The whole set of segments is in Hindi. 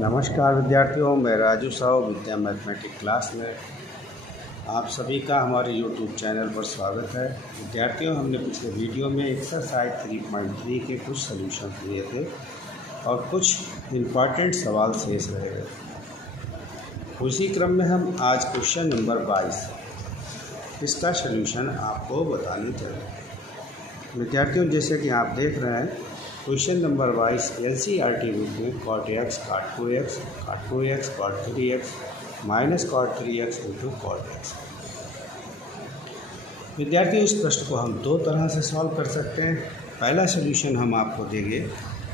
नमस्कार विद्यार्थियों, मैं राजू साहू विद्या मैथमेटिक्स क्लास में आप सभी का हमारे YouTube चैनल पर स्वागत है। विद्यार्थियों, हमने पिछले वीडियो में एक्सरसाइज 3.3 के कुछ सॉल्यूशन किए थे और कुछ इम्पॉर्टेंट सवाल शेष रहे थे। उसी क्रम में हम आज क्वेश्चन नंबर 22 इसका सॉल्यूशन आपको बताने चले। विद्यार्थियों, जैसे कि आप देख रहे हैं क्वेश्चन नंबर 22 LCRT बुक में cot x, cot 2x, cot 2x, cot 3x minus cot 3x into cot x। विद्यार्थियों, इस प्रश्न को हम दो तरह से सॉल्व कर सकते हैं। पहला सॉल्यूशन हम आपको देंगे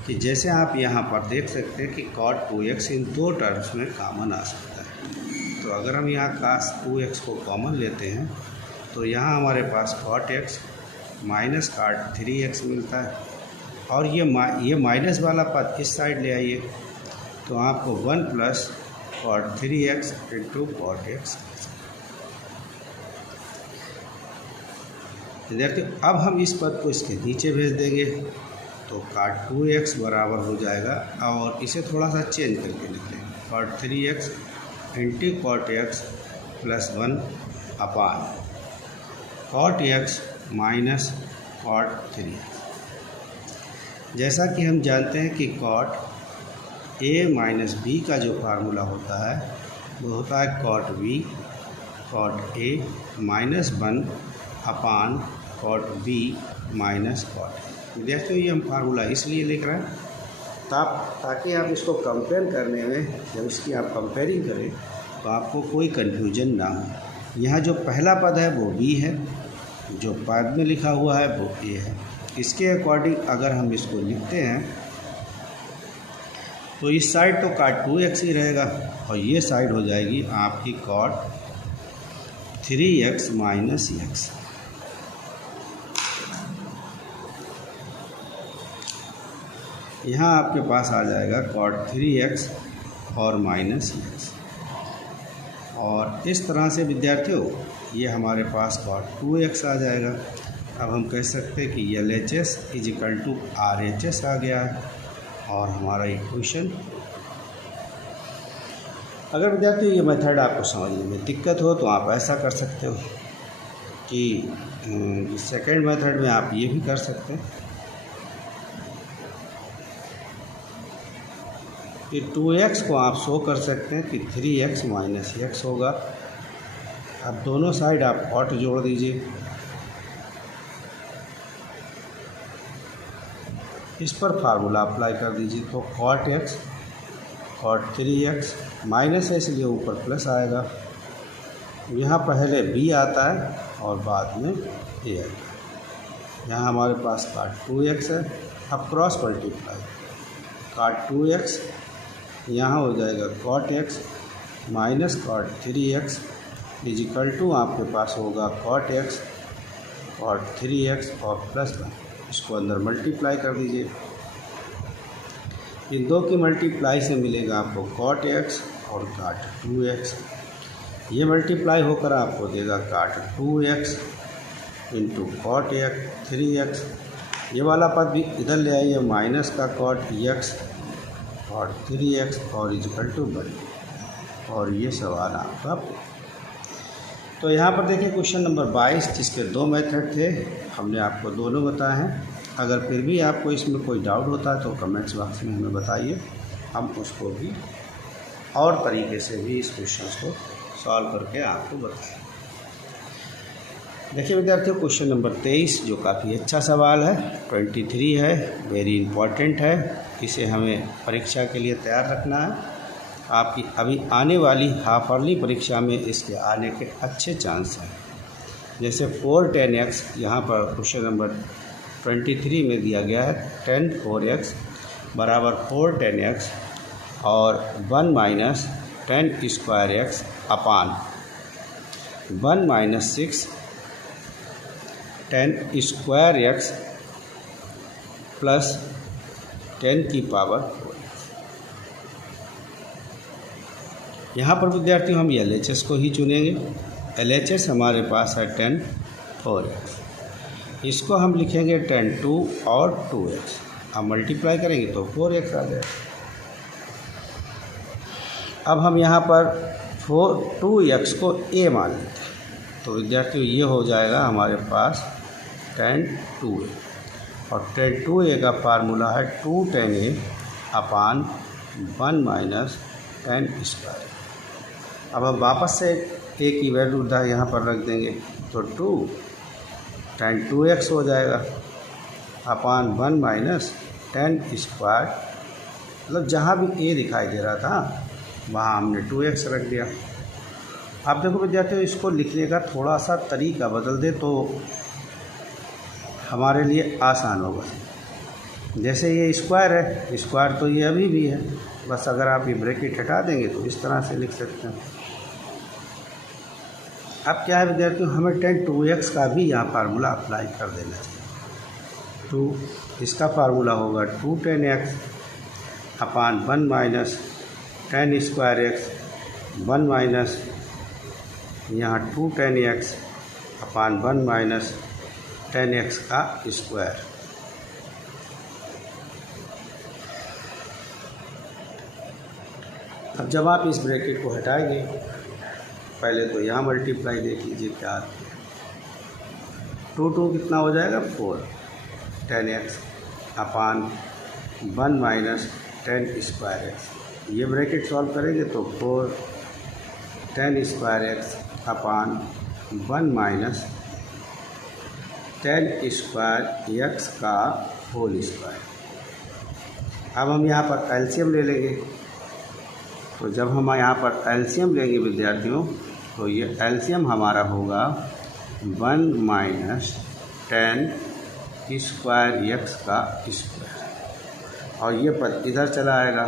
कि जैसे आप यहाँ पर देख सकते हैं कि cot 2x इन दो टर्म्स में कॉमन आ सकता है। तो अगर हम यहाँ cos 2x को कॉमन लेते हैं तो यहाँ हमारे पास cot x minus cot 3x मिलता है और ये माइनस वाला पद इस साइड ले आइए तो आपको 1 plus cot 3x into cot x। विद्यार्थियों, अब हम इस पद को इसके नीचे भेज देंगे तो cot 2x बराबर हो जाएगा और इसे थोड़ा सा चेंज करके लिख लेंगे cot 3x into cot x plus 1 अपान cot x minus cot 3x। जैसा कि हम जानते हैं कि cot a माइनस b का जो फार्मूला होता है वो होता है cot b cot a minus 1 upon cot b minus cot a। विद्यार्थियों, ये हम फार्मूला इसलिए लिख रहे हैं ताकि आप इसको कंपेयर करने में जब इसकी आप कंपेयरिंग करें तो आपको कोई कन्फ्यूजन ना हो। यहाँ जो पहला पद है वो b है, जो पद में लिखा हुआ है वो a है। इसके अकॉर्डिंग अगर हम इसको लिखते हैं तो इस साइड तो cot 2x ही रहेगा और ये साइड हो जाएगी आपकी cot 3x माइनस x। यहाँ आपके पास आ जाएगा cot 3x और माइनस x। और इस तरह से विद्यार्थियों ये हमारे पास cot 2x आ जाएगा। अब हम कह सकते हैं कि LHS is equal to RHS आ गया है और हमारा इक्वेशन। अगर विद्यार्थियों ये मेथड आपको समझने में दिक्कत हो तो आप ऐसा कर सकते हो कि सेकेंड मेथड में आप ये भी कर सकते हैं कि 2x को आप शो कर सकते हैं कि 3x माइनस x होगा। अब दोनों साइड आप cot जोड़ दीजिए, इस पर फार्मूला अप्लाई कर दीजिए तो cot x cot 3x minus है इसलिए ऊपर प्लस आएगा। यहाँ पहले b आता है और बाद में a आएगा। यहाँ हमारे पास cot 2x है। अब क्रॉस मल्टीप्लाई cot 2x यहाँ हो जाएगा cot x minus cot 3x is equal to आपके पास होगा cot x cot 3x और प्लस 1। इसको अंदर मल्टीप्लाई कर दीजिए। इन दो की मल्टीप्लाई से मिलेगा आपको cot x और cot 2x। ये मल्टीप्लाई होकर आपको देगा cot 2x into cot x 3x। ये वाला पद भी इधर ले आइए माइनस का cot x cot 3x और इक्वल टू 1। और ये सवाल आपका। तो यहाँ पर देखिए क्वेश्चन नंबर 22 जिसके दो मेथड थे, हमने आपको दोनों बताए हैं। अगर फिर भी आपको इसमें कोई डाउट होता है तो कमेंट्स बॉक्स में हमें बताइए, हम उसको भी और तरीके से भी इस क्वेश्चन को सॉल्व करके आपको बताएं। देखिए विद्यार्थियों, क्वेश्चन नंबर 23 जो काफ़ी अच्छा सवाल है, 23 है, वेरी इंपॉर्टेंट है। इसे हमें परीक्षा के लिए तैयार रखना है। आपकी अभी आने वाली हाफ अर्ली परीक्षा में इसके आने के अच्छे चांस हैं। जैसे 4 10x यहाँ पर क्वेश्चन नंबर 23 में दिया गया है 10 4x बराबर 4 10x और 1 माइनस 10 स्क्वायर x अपान 1 माइनस 6 10 स्क्वायर x प्लस 10 की पावर। यहाँ पर विद्यार्थियों हम LHS को ही चुनेंगे। LHS हमारे पास है 10 4x। इसको हम लिखेंगे 10 2 और 2x। अब मल्टीप्लाई करेंगे तो 4x आ जाएगा। अब हम यहाँ पर 2x को a मान लेते हैं, तो विद्यार्थियों ये हो जाएगा हमारे पास tan 2a, और tan 2a का फार्मूला है 2 tan a upon 1 minus tan square. अब हम वापस से a की वैल्यू यहाँ पर रख देंगे, तो 2 tan 2x हो जाएगा अपान 1 माइनस tan स्क्वायर। मतलब जहाँ भी a दिखाई दे रहा था वहाँ हमने 2x रख दिया। आप देखो विद्यार्थियों, इसको लिखने का थोड़ा सा तरीका बदल दे तो हमारे लिए आसान होगा। जैसे ये स्क्वायर है, स्क्वायर तो ये अभी भी है, बस अगर आप ये ब्रैकेट हटा देंगे तो इस तरह से लिख सकते हैं। अब क्या है विद्यार्थियों, हमें tan 2x का भी यहाँ फार्मूला अप्लाई कर देना चाहिए। तो इसका फार्मूला होगा 2 tan x अपान 1 minus tan square x, 1 minus यहाँ 2 tan x अपान 1 माइनस tan x का स्क्वायर। अब जब आप इस ब्रैकेट को हटाएंगे, पहले तो यहाँ मल्टीप्लाई देख लीजिए क्या आता है। 2 कितना हो जाएगा 4 tan x अपान 1 माइनस tan स्क्वायर x। ये ब्रैकेट सॉल्व करेंगे तो 4 tan स्क्वायर x अपान 1 माइनस tan स्क्वायर x का होल स्क्वायर। अब हम यहाँ पर एलसीएम ले लेंगे, तो जब हम यहाँ पर एलसीएम लेंगे विद्यार्थियों, तो ये एलसीएम हमारा होगा 1 माइनस tan स्क्वायर x का स्क्वायर, और ये पद इधर चला आएगा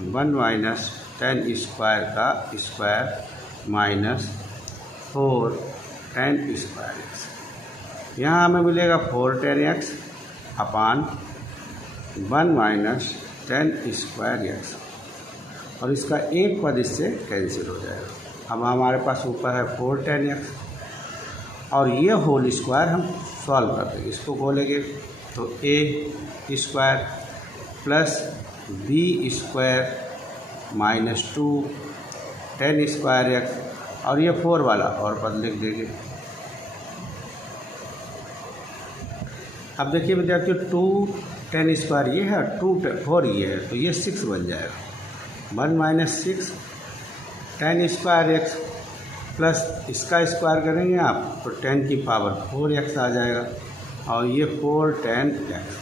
1 माइनस tan स्क्वायर का square minus 4 tan square x। यहाँ हमें मिलेगा 4 tan x अपान 1 माइनस tan स्क्वायर x, और इसका एक पद इससे कैंसिल हो जाएगा। अब हमारे पास ऊपर है 4 tan x, और ये होल स्क्वायर हम सॉल्व कर देंगे। इसको खोलेंगे तो a square plus b square minus 2 tan square x, और ये 4 वाला और पद लिख देंगे। अब देखिए विद्यार्थियों, 2 tan स्क्वायर ये है, 2 4 ये है, तो ये 6 बन जाएगा। 1 minus 6 tan square x plus इसका स्क्वायर करेंगे आप तो 10 की पावर 4x आ जाएगा, और ये 4 tan x।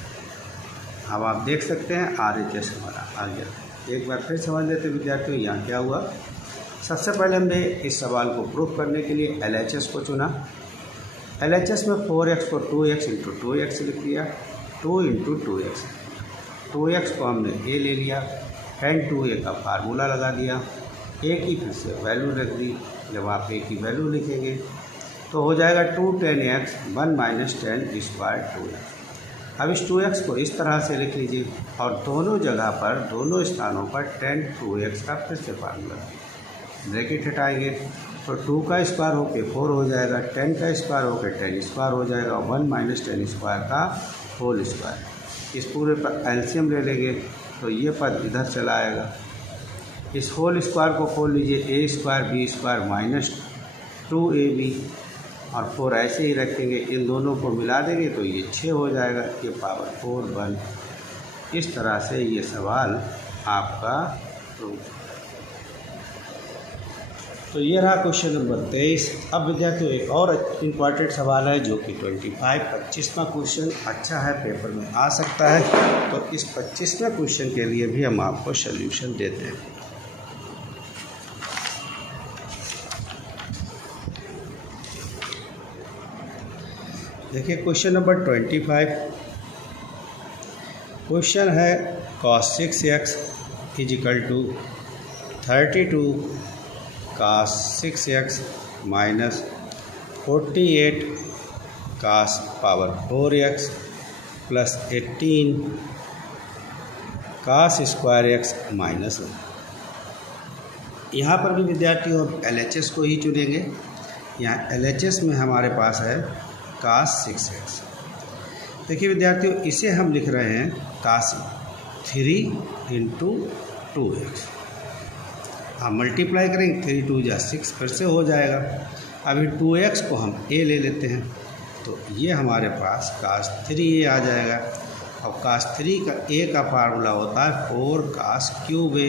अब आप देख सकते हैं RHS हमारा आ गया। एक बार फिर समझ लेते विद्यार्थियों, यहाँ क्या हुआ। सबसे पहले हमने इस सवाल को प्रूफ करने के लिए LHS को चुना। LHS में 4x को 2x इंटू 2x लिख दिया, 2 इंटू 2x। 2x को हमने a ले लिया, tan 2a का फार्मूला लगा दिया, a की फिर से वैल्यू रख दी। जब आप a की वैल्यू लिखेंगे तो हो जाएगा 2 tan x 1 minus tan square 2x। अब इस 2x को इस तरह से लिख लीजिए, और दोनों जगह पर दोनों स्थानों पर tan 2x का फिर से फार्मूला, ब्रैकेट हटाएंगे तो 2 का स्क्वायर होके 4 हो जाएगा, 10 का स्क्वायर होकर 10 स्क्वायर हो जाएगा, 1 माइनस 10 स्क्वायर का होल स्क्वायर। इस पूरे पर एलसीएम ले लेंगे तो ये पद इधर चला आएगा। इस होल स्क्वायर को खोल लीजिए, a square b square minus 2ab, और 4 ऐसे ही रखेंगे। इन दोनों को मिला देंगे तो ये 6 हो जाएगा, ये पावर 4 1। इस तरह से ये सवाल आपका तो ये रहा क्वेश्चन नंबर 23। अब विद्यार्थियों एक और इम्पॉर्टेंट सवाल है जो कि 25वां क्वेश्चन अच्छा है, पेपर में आ सकता है। तो इस 25वें क्वेश्चन के लिए भी हम आपको सॉल्यूशन देते हैं। देखिए क्वेश्चन नंबर 25 क्वेश्चन है cos 6x is equal to 32 cos 6x minus 48 cos power 4x plus 18 cos square x minus 1। यहाँ पर भी विद्यार्थियों LHS को ही चुनेंगे। यहाँ LHS में हमारे पास है cos 6x। देखिए विद्यार्थियों, इसे हम लिख रहे हैं cos 3 इंटू 2x। हम मल्टीप्लाई करेंगे 3 2 जा 6 फिर से हो जाएगा। अभी 2x को हम a ले लेते हैं, तो ये हमारे पास cos 3a आ जाएगा। और cos 3 का a का फार्मूला होता है 4 cos cube a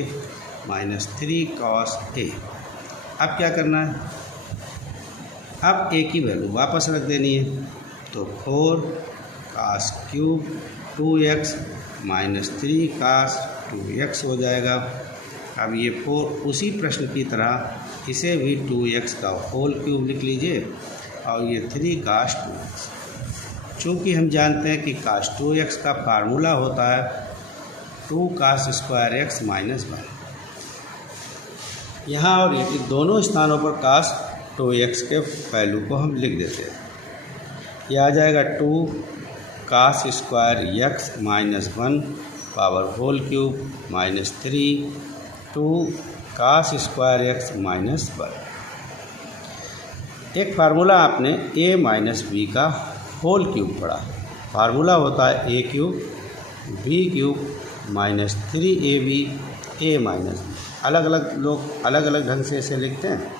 minus 3 cos a। अब क्या करना है, अब a की वैल्यू वापस रख देनी है, तो 4 cos cube 2x minus 3 cos 2x हो जाएगा। अब ये 4 उसी प्रश्न की तरह इसे भी 2x का होल क्यूब लिख लीजिए और ये 3 cos 2x। चूँकि हम जानते हैं कि cos 2x का फार्मूला होता है 2 cos स्क्वायर x माइनस 1। यहाँ और ये दोनों स्थानों पर cos 2x के वैल्यू को हम लिख देते हैं। यह आ जाएगा 2 cos square x minus 1 power whole cube minus 3 2 cos square x minus 1। एक फार्मूला आपने a माइनस बी का होल क्यूब पढ़ा। फार्मूला होता है a cube b cube minus 3ab a minus B. अलग अलग लोग अलग अलग ढंग से इसे लिखते हैं।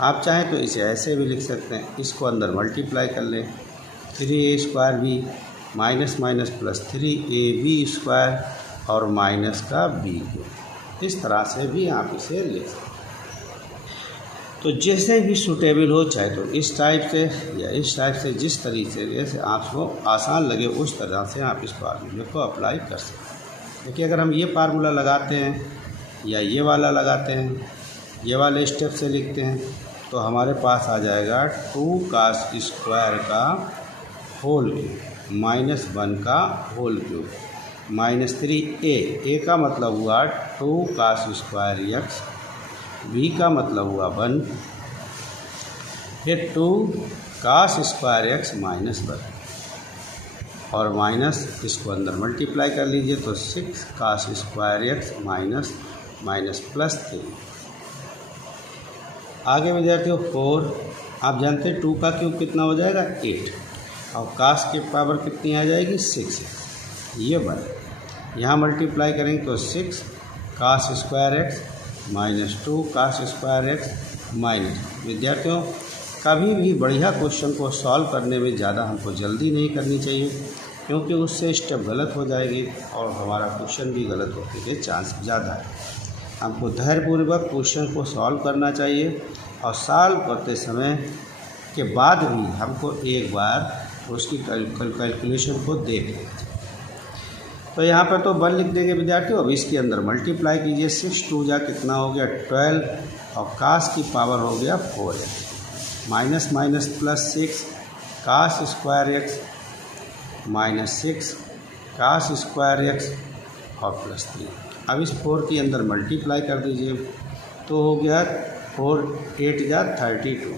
आप चाहें तो इसे ऐसे भी लिख सकते हैं, इसको अंदर मल्टीप्लाई कर लें 3a square b minus minus plus 3ab square और माइनस का b क्यूब। इस तरह से भी आप इसे लिख सकते हैं। तो जैसे भी सूटेबल हो, चाहे तो इस टाइप से या इस टाइप से, जिस तरीके से आपको आसान लगे उस तरह से आप इस फार्मूले को अप्लाई कर सकते हैं। देखिए, अगर हम ये फार्मूला लगाते हैं या ये वाला लगाते हैं, ये वाले स्टेप से लिखते हैं, तो हमारे पास आ जाएगा 2 cos स्क्वायर का होल क्यूब माइनस 1 का होल क्यूब माइनस 3a का मतलब हुआ 2 cos स्क्वायर x, b का मतलब हुआ 1, फिर 2 cos स्क्वायर x माइनस 1 और माइनस इसको अंदर मल्टीप्लाई कर लीजिए तो 6 cos square x minus minus plus 3। आगे विद्यार्थियों 4, आप जानते हैं 2 का क्यूब कितना हो जाएगा 8 और cos की पावर कितनी आ जाएगी 6, ये 1। यहाँ मल्टीप्लाई करेंगे तो 6 cos square x minus 2 cos square x minus. विद्यार्थियों, कभी भी बढ़िया क्वेश्चन को सॉल्व करने में ज़्यादा हमको जल्दी नहीं करनी चाहिए, क्योंकि उससे स्टेप गलत हो जाएगी और हमारा क्वेश्चन भी गलत होने के चांस ज़्यादा है। हमको धैर्यपूर्वक क्वेश्चन को सॉल्व करना चाहिए और सॉल्व करते समय के बाद भी हमको एक बार उसकी कैलकुलेशन को देख लेना चाहिए। तो यहाँ पर तो 1 लिख देंगे विद्यार्थियों। अब इसके अंदर मल्टीप्लाई कीजिए, 6 2 जा कितना हो गया 12 और cos की पावर हो गया 4x minus minus plus 6 cos square x minus 6 cos square x और प्लस 3। अब इस 4 के अंदर मल्टीप्लाई कर दीजिए तो हो गया 4 8 जा 32,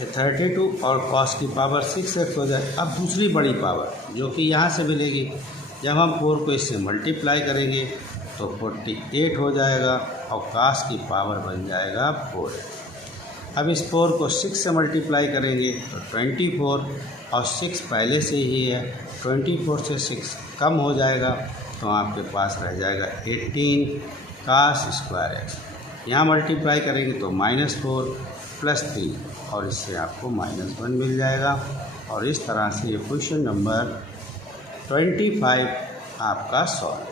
32 और cos की पावर 6x हो जाए। अब दूसरी बड़ी पावर जो कि यहाँ से मिलेगी, जब हम 4 को इससे मल्टीप्लाई करेंगे तो 48 हो जाएगा और cos की पावर बन जाएगा 4। अब इस 4 को 6 से मल्टीप्लाई करेंगे तो 24 और 6 पहले से ही है, 24 से 6 कम हो जाएगा तो आपके पास रह जाएगा 18 cos स्क्वायर x। यहाँ मल्टीप्लाई करेंगे तो -4 प्लस 3 और इससे आपको -1 मिल जाएगा। और इस तरह से ये क्वेश्चन नंबर 25 आपका सॉल्व।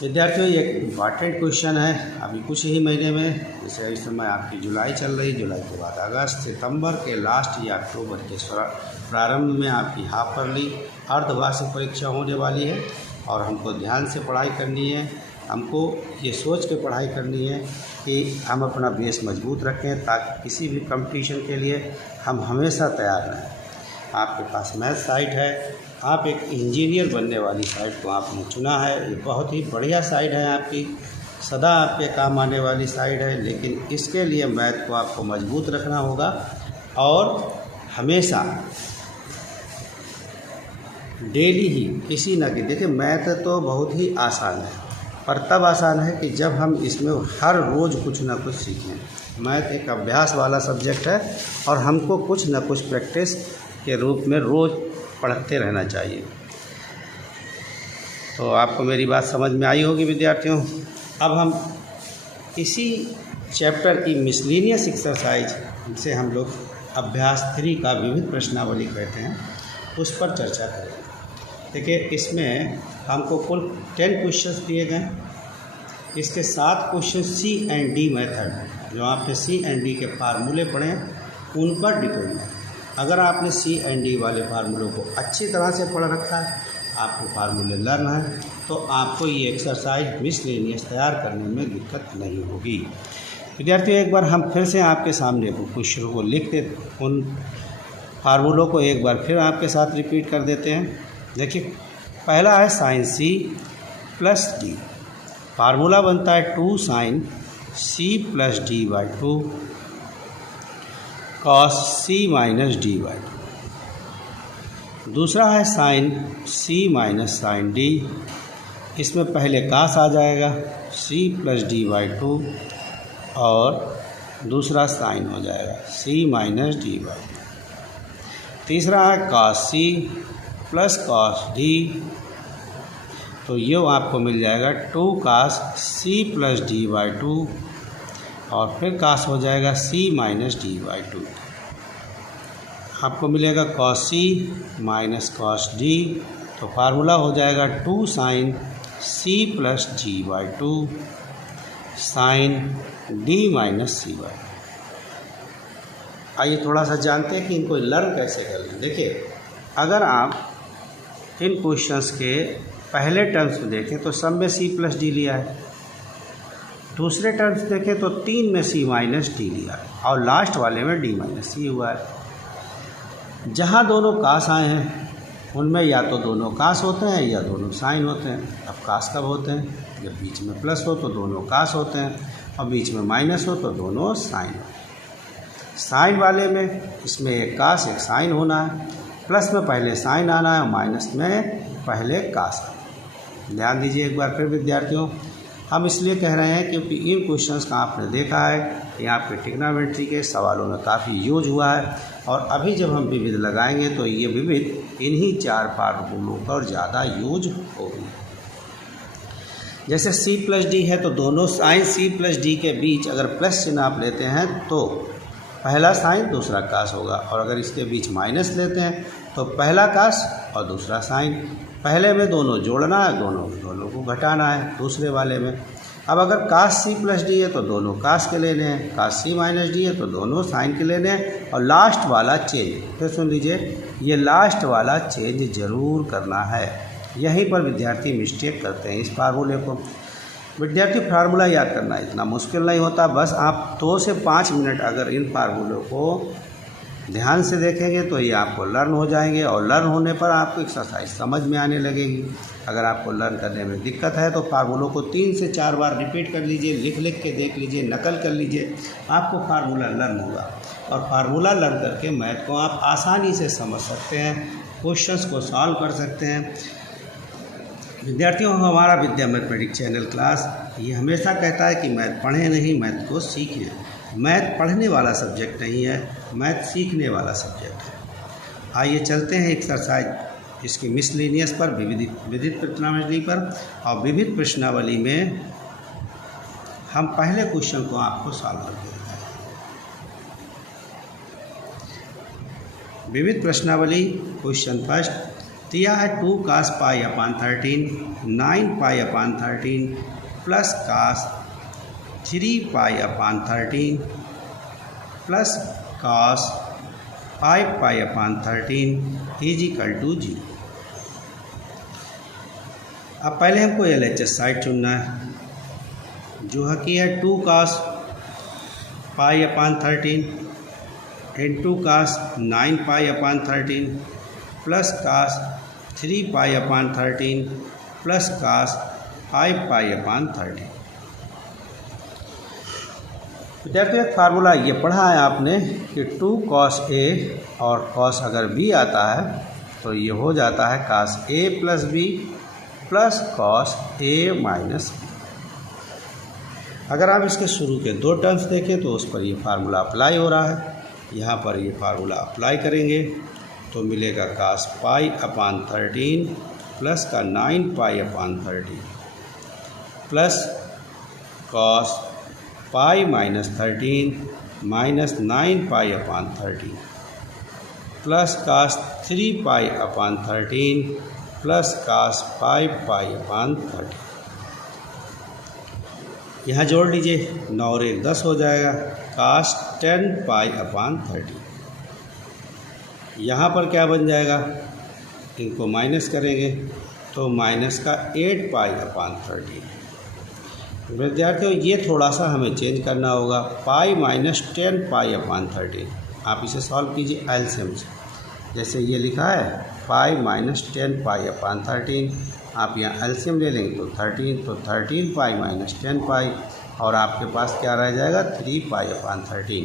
विद्यार्थियों, ये इम्पॉर्टेंट क्वेश्चन है। अभी कुछ ही महीने में, जैसे इस समय आपकी जुलाई चल रही, जुलाई के बाद अगस्त, सितंबर के लास्ट या अक्टूबर के प्रारंभ में आपकी हाफ ईयरली अर्धवार्षिक परीक्षा होने वाली है और हमको ध्यान से पढ़ाई करनी है। हमको ये सोच के पढ़ाई करनी है कि हम अपना बेस मजबूत रखें ताकि किसी भी कंपटीशन के लिए हम हमेशा तैयार रहें। आपके पास मैथ साइट है, आप एक इंजीनियर बनने वाली साइट को आपने चुना है। ये बहुत ही बढ़िया साइट है आपकी, सदा आपके काम आने वाली साइट है। लेकिन इसके लिए मैथ को आपको मजबूत रखना होगा और हमेशा डेली ही किसी न कि, देखिए मैथ तो बहुत ही आसान है, पर तब आसान है कि जब हम इसमें हर रोज़ कुछ ना कुछ सीखें। मैथ एक अभ्यास वाला सब्जेक्ट है और हमको कुछ न कुछ प्रैक्टिस के रूप में रोज़ पढ़ते रहना चाहिए। तो आपको मेरी बात समझ में आई होगी विद्यार्थियों। अब हम इसी चैप्टर की मिसलेनियस एक्सरसाइज से हम लोग अभ्यास 3 का विविध प्रश्नावली कहते हैं, उस पर चर्चा करेंगे। देखिए, इसमें हमको कुल 10 क्वेश्चंस दिए गए। इसके 7 question C and D method, जो आपने सी एंड डी के फार्मूले पढ़े उन पर डिपेंड है। अगर आपने सी एंड डी वाले फार्मूलों को अच्छी तरह से पढ़ रखा है, आपको फार्मूले लर्न है, तो आपको ये एक्सरसाइज मिसलेनियस तैयार करने में दिक्कत नहीं होगी। विद्यार्थियों, एक बार हम फिर से आपके सामने क्वेश्चनों को लिख दे, उन फार्मूलों को एक बार फिर आपके साथ रिपीट कर देते हैं। देखिए, पहला है sine C plus D. Formula बनता है 2 sine C plus D by 2 cos C minus D by 2। दूसरा है sine C minus sine D. इसमें पहले कास आ जाएगा सी प्लस डी बाई 2 और दूसरा साइन हो जाएगा सी माइनस डी बाई 2। तीसरा है cos C plus cos D, तो ये आपको मिल जाएगा 2 cos C plus D by 2 और फिर कास हो जाएगा सी माइनस डी बाई 2। आपको मिलेगा cos C minus cos D, तो फार्मूला हो जाएगा 2 sine C plus G by 2 sine D minus C by 2। आइए थोड़ा सा जानते हैं कि इनको लर्न कैसे करें। देखिए, अगर आप इन क्वेश्चंस के पहले टर्म्स में देखें तो सब में सी प्लस डी लिया है, दूसरे टर्म्स देखें तो 3 में सी माइनस डी लिया है और लास्ट वाले में डी माइनस सी हुआ है। जहाँ दोनों कास आए हैं उनमें या तो दोनों कास होते हैं या दोनों साइन होते हैं। अब कास कब होते हैं? जब बीच में प्लस हो तो दोनों कास होते हैं और बीच में माइनस हो तो दोनों साइन होते हैं। साइन वाले में इसमें एक कास एक साइन होना है, प्लस में पहले साइन आना है और माइनस में पहले कास आना है। ध्यान दीजिए एक बार फिर विद्यार्थियों, हम इसलिए कह रहे हैं क्योंकि इन क्वेश्चंस का आपने देखा है, ये आपके ट्रिग्नोमेट्री के सवालों में काफ़ी यूज हुआ है और अभी जब हम विविध लगाएंगे तो ये विविध इन्हीं 4 फार्मूलों पर ज़्यादा यूज होगी। जैसे सी प्लस डी है तो दोनों साइन सी प्लस डी के बीच अगर प्लस चिन्ह आप लेते हैं तो पहला साइन दूसरा कास होगा, और अगर इसके बीच माइनस लेते हैं तो पहला कास और दूसरा साइन। पहले में दोनों जोड़ना है, दोनों को घटाना है दूसरे वाले में। अब अगर कास सी प्लस डी है तो दोनों कास के लेने हैं, कास सी माइनस डी है तो दोनों साइन के लेने हैं, और लास्ट वाला चेंज, फिर सुन लीजिए, ये लास्ट वाला चेंज ज़रूर करना है। यहीं पर विद्यार्थी मिस्टेक करते हैं इस फार्मूले को। विद्यार्थी फार्मूला याद करना इतना मुश्किल नहीं होता, बस आप 2 से 5 मिनट अगर इन फार्मूलों को ध्यान से देखेंगे तो ये आपको लर्न हो जाएंगे और लर्न होने पर आपको एक्सरसाइज समझ में आने लगेगी। अगर आपको लर्न करने में दिक्कत है तो फार्मूलों को 3 से 4 बार रिपीट कर लीजिए, लिख के देख लीजिए, नकल कर लीजिए, आपको फार्मूला लर्न होगा। और फार्मूला लर्न करके मैथ को आप आसानी से समझ सकते हैं, क्वेश्चंस को सॉल्व कर सकते हैं। विद्यार्थियों, हमारा विद्या मैथमेटिक्स चैनल क्लास ये हमेशा कहता है कि मैथ पढ़ें नहीं, मैथ को सीखें। मैथ पढ़ने वाला सब्जेक्ट नहीं है, मैथ सीखने वाला सब्जेक्ट है। आइए चलते हैं एक्सरसाइज इसकी मिसलेनियस पर, विविध प्रश्नावली पर। और विविध प्रश्नावली में हम पहले क्वेश्चन को आपको सॉल्व करके दिखाएंगे। विविध प्रश्नावली क्वेश्चन फर्स्ट दिया है 2 cos pi upon 13 9 pi upon 13 plus cos 3 pi upon 13 plus cos 5 pi upon 13 is equal to 0। अब पहले हमको LHS साइड चुनना है, जो है कि है 2 cos pi upon 13 into cos 9 pi upon 13 plus cos 3 pi upon 13 plus cos 5 pi upon 13। विद्यार्थियों, एक फार्मूला ये पढ़ा है आपने कि 2 कॉस ए और कॉस अगर बी आता है तो ये हो जाता है कास ए plus B plus cos A minus B. अगर आप इसके शुरू के 2 टर्म्स देखें तो उस पर ये फार्मूला अप्लाई हो रहा है। यहाँ पर ये फार्मूला अप्लाई करेंगे तो मिलेगा कास पाई अपान 13 प्लस का 9π/30 plus cos pi minus 13 minus 9π/30 plus cos 3π/13 plus cos 5π/30। यहाँ जोड़ लीजिए, 9 और 1 10 हो जाएगा, कास 10π/30। यहाँ पर क्या बन जाएगा, इनको माइनस करेंगे तो माइनस का 8π/30। विद्यार्थियों ये थोड़ा सा हमें चेंज करना होगा, पाई माइनस 10π/30। आप इसे सॉल्व कीजिए एलसीएम से। जैसे ये लिखा है पाई माइनस 10π/13, आप यहाँ एलसीएम ले लेंगे तो 13, तो 13π माइनस 10π और आपके पास क्या रह जाएगा 3π/13।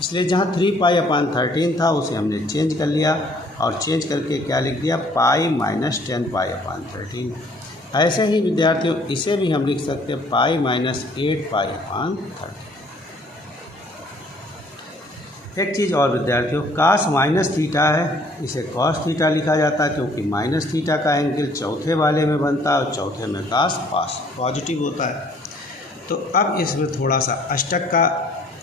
इसलिए जहाँ 3π/13 था उसे हमने चेंज कर लिया और चेंज करके क्या लिख दिया, पाई माइनस 10π/13। ऐसे ही विद्यार्थियों इसे भी हम लिख सकते हैं पाई माइनस 8π/30। एक चीज़ और विद्यार्थियों, कास माइनस थीटा है, इसे कॉस थीटा लिखा जाता है क्योंकि माइनस थीटा का एंगल चौथे वाले में बनता है और चौथे में कास पॉजिटिव होता है। तो अब इसमें थोड़ा सा अष्टक का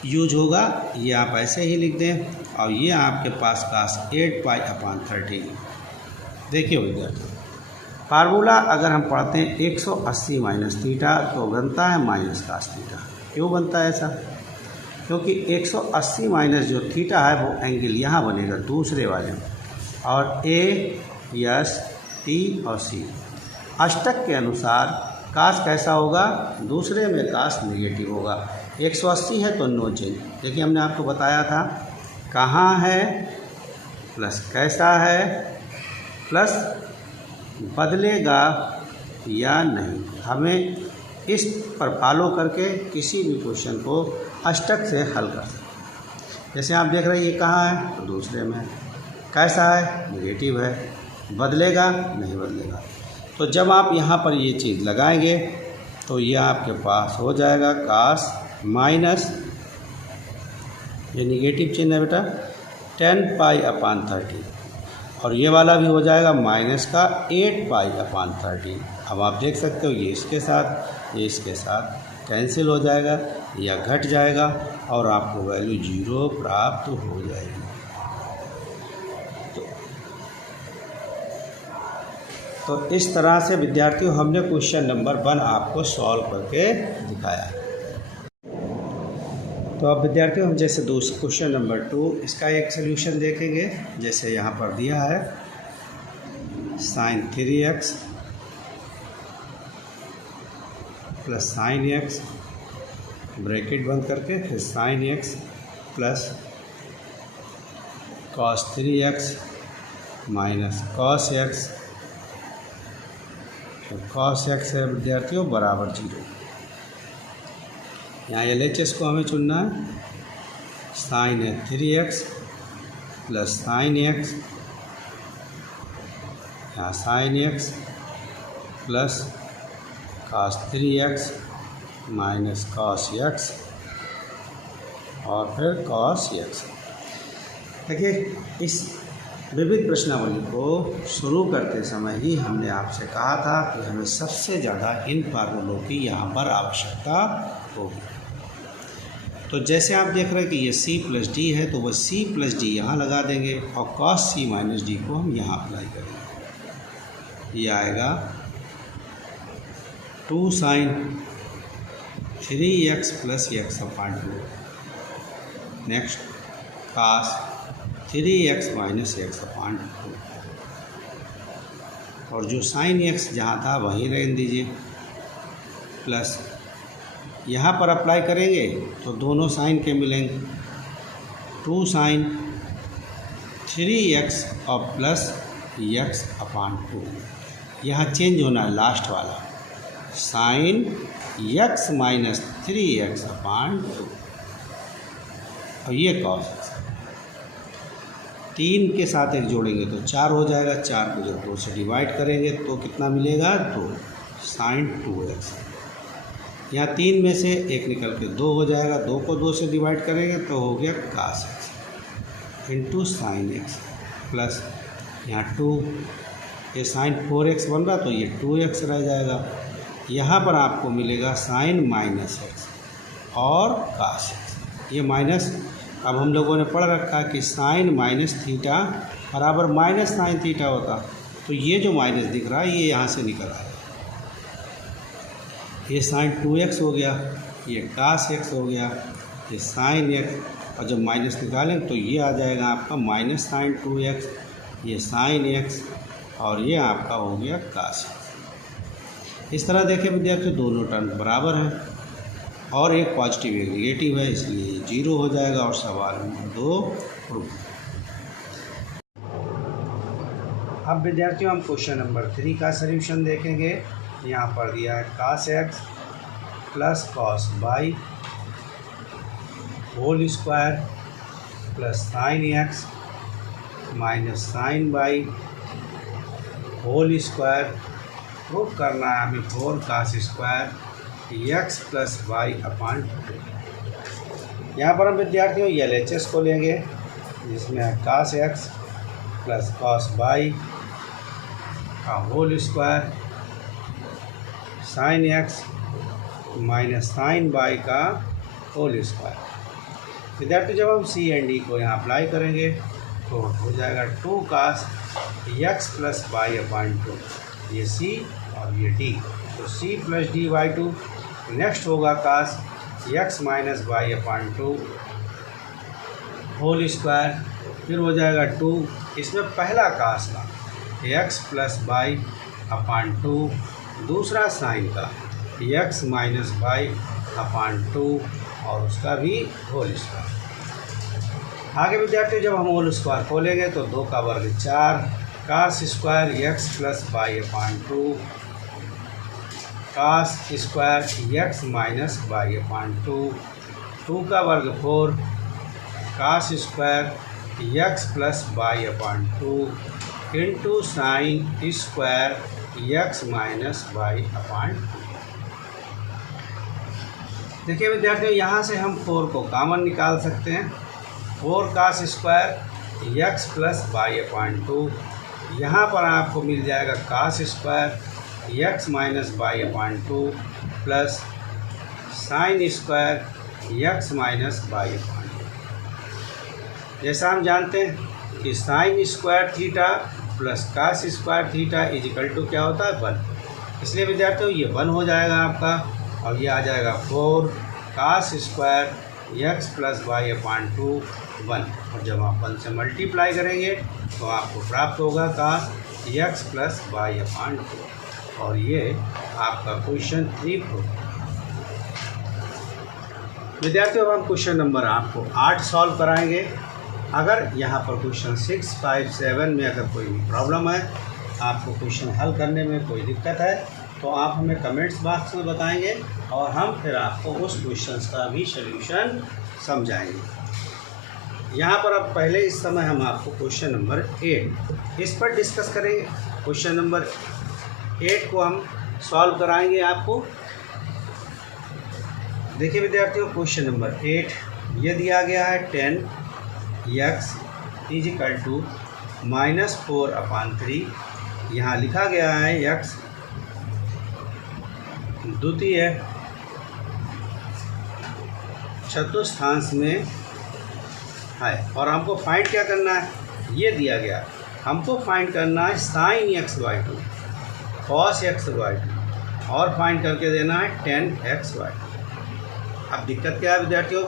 यूज होगा, ये आप ऐसे ही लिख दें और ये आपके पास कास 8π/13। देखिए विद्यार्थियों, फार्मूला अगर हम पढ़ते हैं 180 माइनस थीटा तो बनता है माइनस कास थीटा। क्यों बनता है ऐसा, क्योंकि 180 माइनस जो थीटा है वो एंगल यहाँ बनेगा दूसरे वाले में, और ए, यस, टी और सी। अष्टक के अनुसार कास कैसा होगा, दूसरे में कास नेगेटिव होगा। 180 है तो नो चेंज। देखिए हमने आपको बताया था कहाँ है प्लस कैसा है प्लस बदलेगा या नहीं। हमें इस पर फॉलो करके किसी भी क्वेश्चन को अष्टक से हल कर सकते। जैसे आप देख रहे हैं ये कहाँ है तो दूसरे में है, कैसा है नेगेटिव है, बदलेगा नहीं बदलेगा। तो जब आप यहाँ पर ये चीज़ लगाएंगे तो ये आपके पास हो जाएगा कास माइनस, ये नेगेटिव चिन्ह है बेटा, 10π/30 और ये वाला भी हो जाएगा माइनस का 8π/30। अब आप देख सकते हो ये इसके साथ ये इसके साथ कैंसिल हो जाएगा या घट जाएगा और आपको वैल्यू 0 प्राप्त हो जाएगी। तो इस तरह से विद्यार्थियों हमने क्वेश्चन नंबर 1 आपको सॉल्व करके दिखाया। तो अब विद्यार्थियों हम जैसे दूसरा क्वेश्चन नंबर 2 इसका एक सलूशन देखेंगे। जैसे यहाँ पर दिया है sin 3x plus sin x, bracket बंद करके फिर sin x plus cos 3x minus cos x, तो cos x है विद्यार्थियों बराबर 0। यहाँ LHS को हमें चुनना है, sin 3x plus sin x, यहाँ sin x plus cos 3x minus cos x और फिर cos x। देखिए इस विविध प्रश्नावली को शुरू करते समय ही हमने आपसे कहा था कि हमें सबसे ज़्यादा इन फार्मूलों की यहाँ पर आवश्यकता होगी। तो जैसे आप देख रहे हैं कि ये c प्लस डी है तो वह c प्लस डी यहाँ लगा देंगे और cos c माइनस डी को हम यहाँ अप्लाई करेंगे। ये आएगा 2 sin 3x plus x/2, next cos 3x minus x/2 और जो sin x जहाँ था वहीं रहने दीजिए, प्लस यहाँ पर अप्लाई करेंगे तो दोनों साइन के मिलेंगे, 2 sin 3x और प्लस x/2। यहाँ चेंज होना है लास्ट वाला, sin x माइनस 3x/2 और ये cos x। 3 के साथ एक जोड़ेंगे तो 4 हो जाएगा, 4 को जब 2 से डिवाइड करेंगे तो कितना मिलेगा 2 sin 2x। यहाँ 3 में से एक निकल के 2 हो जाएगा, 2 को 2 से डिवाइड करेंगे तो हो गया cos x into sin x plus यहाँ 2 ये साइन 4x बन रहा तो ये 2x रह जाएगा। यहाँ पर आपको मिलेगा साइन -x और cos x। ये माइनस अब हम लोगों ने पढ़ रखा कि साइन -थीटा बराबर -sin थीटा होता, तो ये जो माइनस दिख रहा है ये यहाँ से निकल आएगा। ये साइन 2x हो गया, ये cos x हो गया, ये साइन x, और जब माइनस निकालें तो ये आ जाएगा आपका -sin 2x, ये साइन x और ये आपका हो गया cos x। इस तरह देखें विद्यार्थियों दोनों टर्म बराबर हैं और एक पॉजिटिव एक नेगेटिव है, इसलिए 0 हो जाएगा और सवाल नंबर 2 प्रूव। अब विद्यार्थियों हम क्वेश्चन नंबर 3 का सॉल्यूशन देखेंगे। यहाँ पर दिया है cos x plus cos y whole square plus sine x minus sine y whole square. Prove करना है हमें 4 cos square x plus y upon 2। यहाँ पर हम विद्यार्थियों LHS को लेंगे जिसमें है cos x plus cos y का whole square, sine x minus sine y का होल स्क्वायर। विद्यार्थी जब हम C एंड D को यहाँ अप्लाई करेंगे तो हो जाएगा 2 cos x plus y upon 2, ये C और ये D, तो C प्लस D/2। नेक्स्ट होगा cos x minus y upon 2 whole square, फिर हो जाएगा 2, इसमें पहला cos का x प्लस y अपान 2, दूसरा साइन का x माइनस y अपान 2 और उसका भी होल स्क्वायर। आगे विद्यार्थी जब हम होल स्क्वायर खोलेंगे तो 2 का वर्ग 4 cos square x plus y upon 2 cos square x minus y upon 2, 2 का वर्ग 4 cos square x plus y upon 2 into sine square x minus y upon 2। देखिए विद्यार्थियों यहाँ से हम 4 को कॉमन निकाल सकते हैं। 4 cos square x plus y upon 2, यहाँ पर आपको मिल जाएगा cos square x minus y upon 2 plus sine square x minus y upon 2। जैसा हम जानते हैं कि sine square theta plus cos square theta is equal to क्या होता है 1, इसलिए विद्यार्थियों ये 1 हो जाएगा आपका और ये आ जाएगा 4 cos square x plus y upon 2 1, और जब आप 1 से मल्टीप्लाई करेंगे तो आपको प्राप्त होगा cos x plus y upon 2, और ये आपका क्वेश्चन 3 प्रूव। विद्यार्थियों अब हम क्वेश्चन नंबर आपको 8 सॉल्व कराएंगे। अगर यहाँ पर क्वेश्चन 6, 5, 7 में अगर कोई भी प्रॉब्लम है, आपको क्वेश्चन हल करने में कोई दिक्कत है तो आप हमें कमेंट्स बॉक्स में बताएंगे और हम फिर आपको उस क्वेश्चंस का भी सॉल्यूशन समझाएंगे। यहाँ पर अब पहले इस समय हम आपको क्वेश्चन नंबर 8 इस पर डिस्कस करेंगे। क्वेश्चन नंबर 8 को हम सॉल्व कराएंगे आपको। देखिए विद्यार्थियों क्वेश्चन नंबर 8 ये दिया गया है 10x इज इक्वल टू -4 अपान 3। यहाँ लिखा गया है x द्वितीय चतुर्थांश में है और हमको फाइंड क्या करना है, ये दिया गया हमको फाइंड करना है साइन x/2 cos x/2 और फाइंड करके देना है 10x/2। अब दिक्कत क्या है विद्यार्थियों,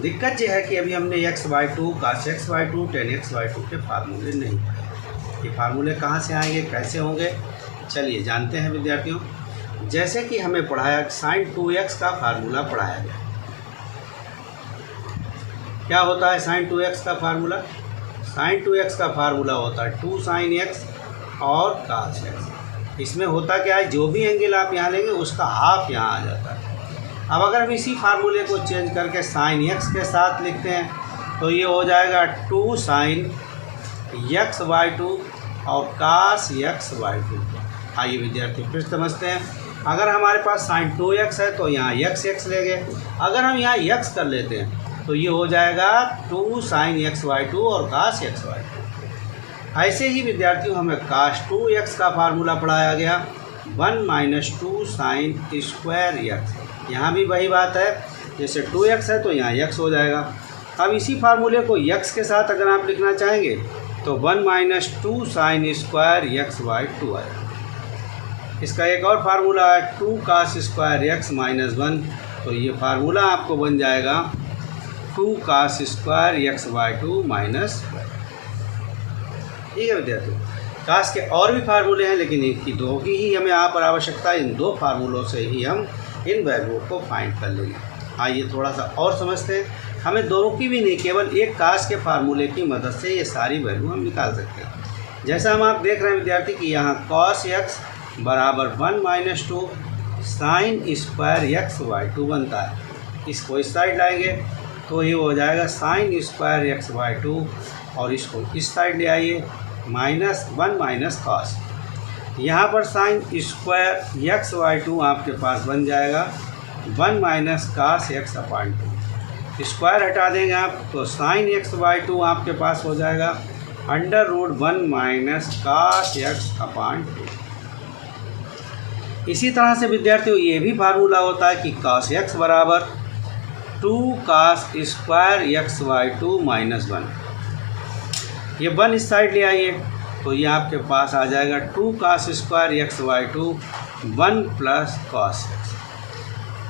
दिक्कत यह है कि अभी हमने x/2 cos x/2 10x/2 के फार्मूले नहीं पढ़े। ये फार्मूले कहाँ से आएंगे, कैसे होंगे, चलिए जानते हैं विद्यार्थियों। जैसे कि हमें पढ़ाया साइन 2x का फार्मूला पढ़ाया गया। क्या होता है साइन 2x का फार्मूला, साइन 2x का फार्मूला होता है 2 sin x और cos x। इसमें होता क्या है, जो भी एंगल आप यहाँ लेंगे उसका हाफ यहाँ आ जाता है। अब अगर हम इसी फार्मूले को चेंज करके साइन x के साथ लिखते हैं तो ये हो जाएगा 2 sin x/2 और cos x/2। आइए विद्यार्थी फिर समझते हैं। अगर हमारे पास साइन 2x है तो यहाँ x लेंगे, अगर हम यहाँ x कर लेते हैं तो ये हो जाएगा 2 sin x/2 और cos x/2। ऐसे ही विद्यार्थियों हमें cos 2x का फार्मूला पढ़ाया गया 1 माइनस 2 साइन स्क्वायर एक्स। यहाँ भी वही बात है, जैसे 2x है तो यहाँ x हो जाएगा। अब इसी फार्मूले को x के साथ अगर आप लिखना चाहेंगे तो 1 minus 2 sine square x by 2 आएगा। इसका एक और फार्मूला है 2 cos स्क्वायर एक्स माइनस 1, तो ये फार्मूला आपको बन जाएगा 2 cos square x by 2 minus 1। ठीक है विद्यार्थियों, कास के और भी फार्मूले हैं लेकिन इनकी दो की ही हमें यहाँ पर आवश्यकता है। इन दो फार्मूलों से ही हम इन वैल्यूओं को फाइंड कर लेंगे। आइए थोड़ा सा और समझते हैं। हमें दोनों की भी नहीं, केवल एक कास के फार्मूले की मदद से ये सारी वैल्यू हम निकाल सकते हैं। जैसा हम आप देख रहे हैं विद्यार्थी कि यहाँ cos x बराबर 1 minus 2 sine square x by 2 बनता है। इसको इस साइड लाएंगे तो ये हो जाएगा साइन स्क्वायर एक्स बाई 2, और इसको इस साइड ले आइए माइनस 1 माइनस कॉस। यहाँ पर साइन स्क्वायर एक्स बाई 2 आपके पास बन जाएगा 1 minus cos x upon 2। Square हटा देंगे आप तो साइन एक्स बाई 2 आपके पास हो जाएगा under root 1 minus cos x upon 2। इसी तरह से विद्यार्थियों ये भी फार्मूला होता है कि cos x बराबर 2 cos square x by 2 minus 1। ये 1 इस साइड ले आइए तो ये आपके पास आ जाएगा 2 cos square x by 2 1 plus cos x।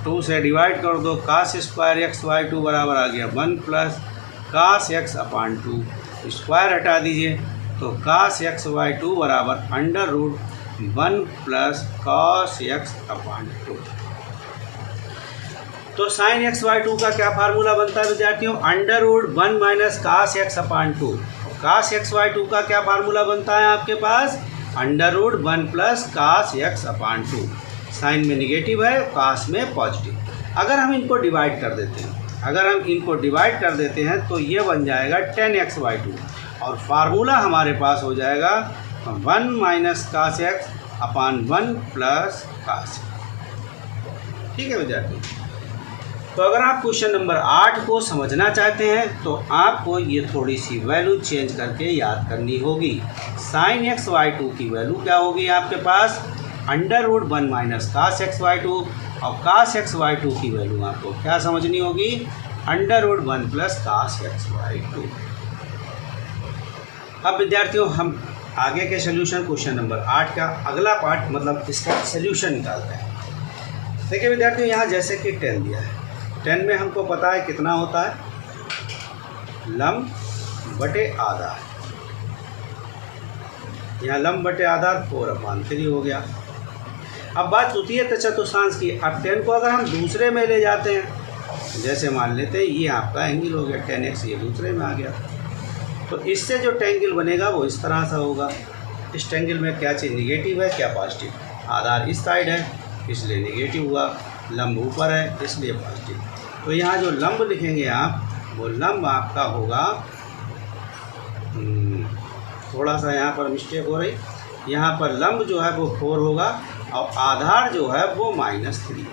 2 से डिवाइड कर दो, cos स्क्वायर एक्स बाई 2 बराबर आ गया 1 plus cos x upon 2। Square हटा दीजिए तो cos x बाई 2 बराबर under root 1 plus cos x upon 2। तो साइन एक्स बाई 2 का क्या फार्मूला बनता है विद्यार्थियों? Under root 1 minus cos x upon 2। cos x by 2 का क्या फार्मूला बनता है आपके पास? Under root 1 plus cos x upon 2। Sine में निगेटिव है, cos में पॉजिटिव। अगर हम इनको डिवाइड कर देते हैं तो ये बन जाएगा 10x बाई 2, और फार्मूला हमारे पास हो जाएगा 1 माइनस कास एक्स अपान 1 प्लस कास। ठीक है विद्यार्थी, तो अगर आप क्वेश्चन नंबर 8 को समझना चाहते हैं तो आपको ये थोड़ी सी वैल्यू चेंज करके याद करनी होगी। साइन एक्स वाई 2 की वैल्यू क्या होगी आपके पास? Under root 1 minus cos x Y 2, और कास एक्स वाई 2 की वैल्यू आपको क्या समझनी होगी? Under root 1 plus cos x Y 2। अब विद्यार्थियों हम आगे के सोल्यूशन क्वेश्चन नंबर 8 का अगला पार्ट मतलब इसका सोल्यूशन निकालते हैं। देखिए विद्यार्थियों, यहाँ जैसे कि 10 दिया है, 10 में हमको पता है कितना होता है? लंब बटे आधार। यहाँ लंब बटे आधार 4/3 हो गया। अब बात होती है चतुर्थांश की। अब 10 को अगर हम दूसरे में ले जाते हैं, जैसे मान लेते हैं ये आपका एंगल हो गया 10x, ये दूसरे में आ गया, तो इससे जो टेंगल बनेगा वो इस तरह से होगा। इस टेंगल में क्या चीज़ निगेटिव है, क्या पॉजिटिव? आधार इस साइड है इसलिए निगेटिव हुआ, लंब ऊपर है इसलिए पॉजिटिव। तो यहाँ जो लंब लिखेंगे आप, वो लंब आपका होगा, थोड़ा सा यहाँ पर मिस्टेक हो रही, यहाँ पर लंब जो है वो 4 होगा और आधार जो है वो -3।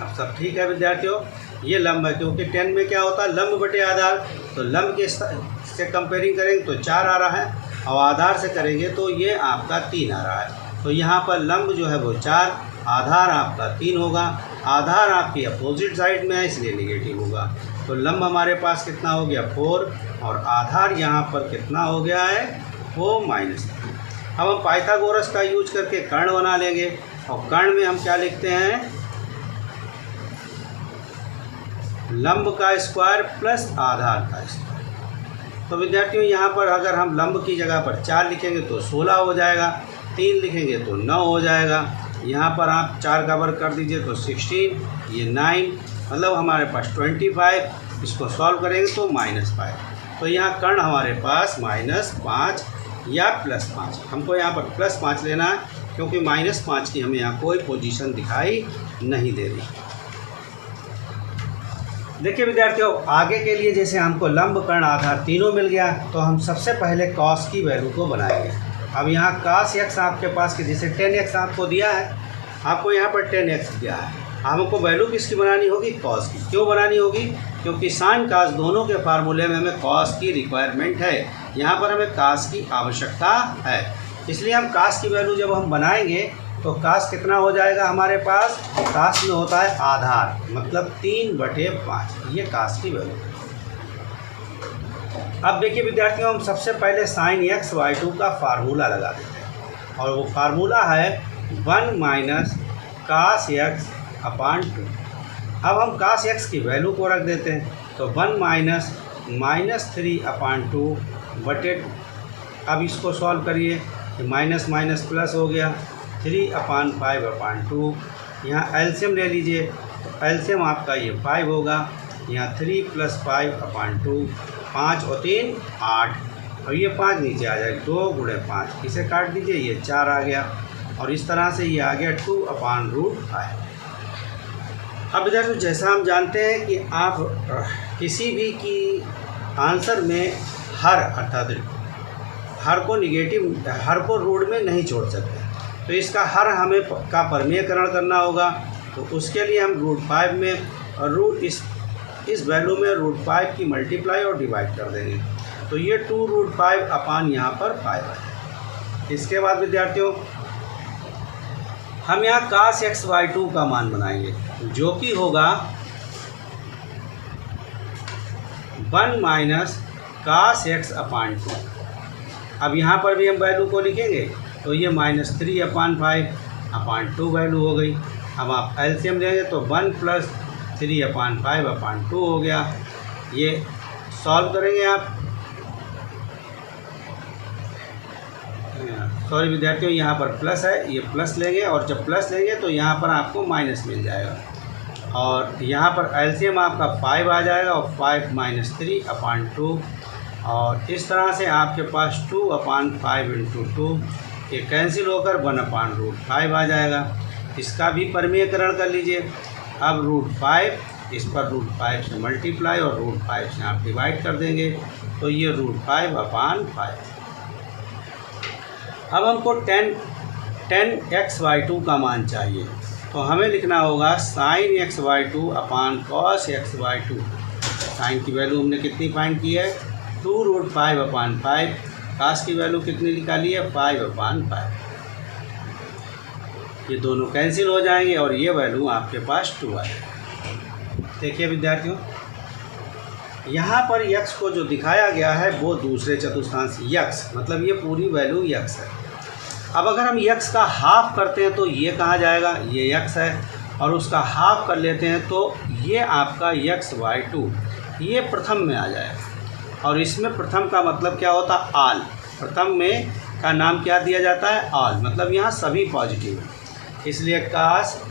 अब सब ठीक है विद्यार्थियों, ये लंब है क्योंकि 10 में क्या होता है? लंब बटे आधार। तो लंब के से कंपेयरिंग करेंगे तो 4 आ रहा है, और आधार से करेंगे तो ये आपका 3 आ रहा है। तो यहाँ पर लंब जो है वो 4, आधार आपका 3 होगा। आधार आपकी अपोजिट साइड में है इसलिए निगेटिव होगा। तो लंब हमारे पास कितना हो गया? 4, और आधार यहाँ पर कितना हो गया है? वो -3। अब हम पाइथागोरस का यूज करके कर्ण बना लेंगे, और कर्ण में हम क्या लिखते हैं? लंब का स्क्वायर प्लस आधार का स्क्वायर। तो विद्यार्थियों यहाँ पर अगर हम लंब की जगह पर 4 लिखेंगे तो 16 हो जाएगा, 3 लिखेंगे तो 9 हो जाएगा। यहाँ पर आप 4 का वर्ग कर दीजिए तो 16, ये 9, मतलब हमारे पास 25। इसको सॉल्व करेंगे तो -5। तो यहाँ कर्ण हमारे पास -5 या +5। हमको यहाँ पर +5 लेना है क्योंकि -5 की हमें यहाँ कोई पोजीशन दिखाई नहीं दे रही। देखिए विद्यार्थियों, आगे के लिए जैसे हमको लंब कर्ण आधार तीनों मिल गया, तो हम सबसे पहले कॉस की वैल्यू को बनाएंगे। अब यहाँ cos x आपके पास कि जैसे 10x आपको दिया है, आपको यहाँ पर 10x दिया है, हमको वैल्यू किसकी बनानी होगी, कॉस की। क्यों बनानी होगी, क्योंकि साइन कास दोनों के फार्मूले में हमें कॉस की रिक्वायरमेंट है, यहाँ पर हमें कास की आवश्यकता है। इसलिए हम कास की वैल्यू जब हम बनाएंगे तो कास कितना हो जाएगा हमारे पास, कास में होता है आधार, मतलब 3/5, ये कास की वैल्यू। अब देखिए विद्यार्थियों, हम सबसे पहले साइन x/2 का फार्मूला लगा देते हैं, और वो फार्मूला है 1 माइनस कास x/2। अब हम कास x की वैल्यू को रख देते हैं, तो 1 माइनस -3/2 बटे, अब इसको सॉल्व करिए, माइनस माइनस प्लस हो गया, 3/5/2। यहाँ एलसीएम ले लीजिए, तो एलसीएम आपका ये 5 होगा, यहाँ 3 + 5/2, 5 और 3 8, और ये 5 नीचे आ जाएगा, 2 × 5, इसे काट दीजिए, ये 4 आ गया, और इस तरह से ये आ गया 2/√5। अब इधर जैसा हम जानते हैं कि आप किसी भी की आंसर में हर, अर्थात हर को नेगेटिव, हर को रूट में नहीं छोड़ सकते, तो इसका हर हमें का परमेयकरण करना होगा। तो उसके लिए हम √5 में और इस वैल्यू में √5 की मल्टीप्लाई और डिवाइड कर देंगे, तो ये 2√5 अपान यहाँ पर 5 है। इसके बाद विद्यार्थियों, हम यहाँ कास x/2 का मान बनाएंगे, जो कि होगा 1 माइनस कास x/2। अब यहाँ पर भी हम वैल्यू को लिखेंगे, तो ये -3/5/2 वैल्यू हो गई। अब आप एलसीएम लेंगे तो 1 + 3/5/2 हो गया। ये सॉल्व करेंगे आप, सॉरी विद्यार्थियों, यहाँ पर प्लस है, ये प्लस लेंगे, और जब प्लस लेंगे तो यहाँ पर आपको माइनस मिल जाएगा, और यहाँ पर एलसीएम आपका 5 आ जाएगा, और 5 - 3/2, और इस तरह से आपके पास 2/5 × 2, ये कैंसिल होकर 1/√5 आ जाएगा। इसका भी परमेयकरण कर लीजिए। अब √5, इस पर √5 से मल्टीप्लाई और √5 से आप डिवाइड कर देंगे, तो ये √5/5। अब हमको 10x/2 का मान चाहिए, तो हमें लिखना होगा sine x/2 upon cos x/2। Sine की वैल्यू हमने कितनी फाइंड की है, 2√5/5। कास की वैल्यू कितनी निकाली है, 5/5। ये दोनों कैंसिल हो जाएंगे, और ये वैल्यू आपके पास 2 आएगी। देखिए विद्यार्थियों, यहाँ पर x को जो दिखाया गया है वो दूसरे चतुर्थांश x, मतलब ये पूरी वैल्यू x है। अब अगर हम x का हाफ करते हैं तो ये कहाँ जाएगा, ये x है, और उसका हाफ कर लेते हैं तो ये आपका x/2, ये प्रथम में आ जाएगा। और इसमें प्रथम का मतलब क्या होता है, ऑल। प्रथम में का नाम क्या दिया जाता है, ऑल, मतलब यहाँ सभी पॉजिटिव है। इसलिए कास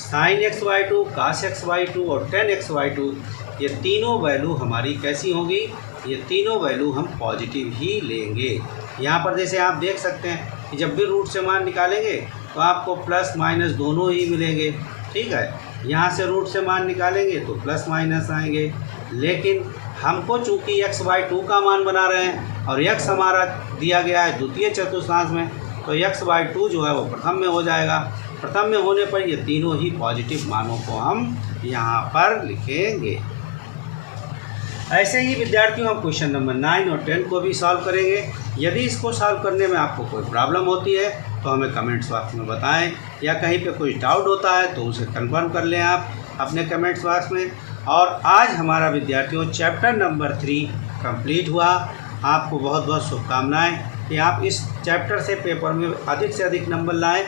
साइन x/2, कास x/2 और 10x/2, ये तीनों वैल्यू हमारी कैसी होगी, ये तीनों वैल्यू हम पॉजिटिव ही लेंगे। यहाँ पर जैसे आप देख सकते हैं कि जब भी रूट से मान निकालेंगे तो आपको प्लस माइनस दोनों ही मिलेंगे, ठीक है। यहाँ से रूट से मान निकालेंगे तो प्लस माइनस आएंगे, लेकिन हमको चूँकि x/2 का मान बना रहे हैं और x हमारा दिया गया है द्वितीय चतुर्थांश में, तो x/2 जो है वो प्रथम में हो जाएगा। प्रथम में होने पर ये तीनों ही पॉजिटिव मानों को हम यहाँ पर लिखेंगे। ऐसे ही विद्यार्थियों हम क्वेश्चन नंबर 9 और 10 को भी सॉल्व करेंगे। यदि इसको सॉल्व करने में आपको कोई प्रॉब्लम होती है तो हमें कमेंट्स बॉक्स में बताएं, या कहीं पे कोई डाउट होता है तो उसे कंफर्म कर लें आप अपने कमेंट्स बॉक्स में। और आज हमारा विद्यार्थियों चैप्टर नंबर 3 कंप्लीट हुआ। आपको बहुत बहुत शुभकामनाएं कि आप इस चैप्टर से पेपर में अधिक से अधिक नंबर लाएं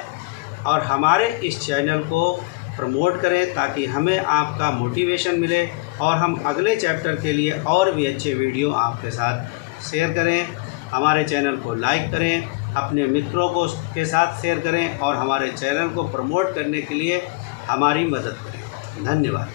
और हमारे इस चैनल को प्रमोट करें, ताकि हमें आपका मोटिवेशन मिले और हम अगले चैप्टर के लिए और भी अच्छे वीडियो आपके साथ शेयर करें। हमारे चैनल को लाइक करें, अपने मित्रों को के साथ शेयर करें और हमारे चैनल को प्रमोट करने के लिए हमारी मदद करें। धन्यवाद।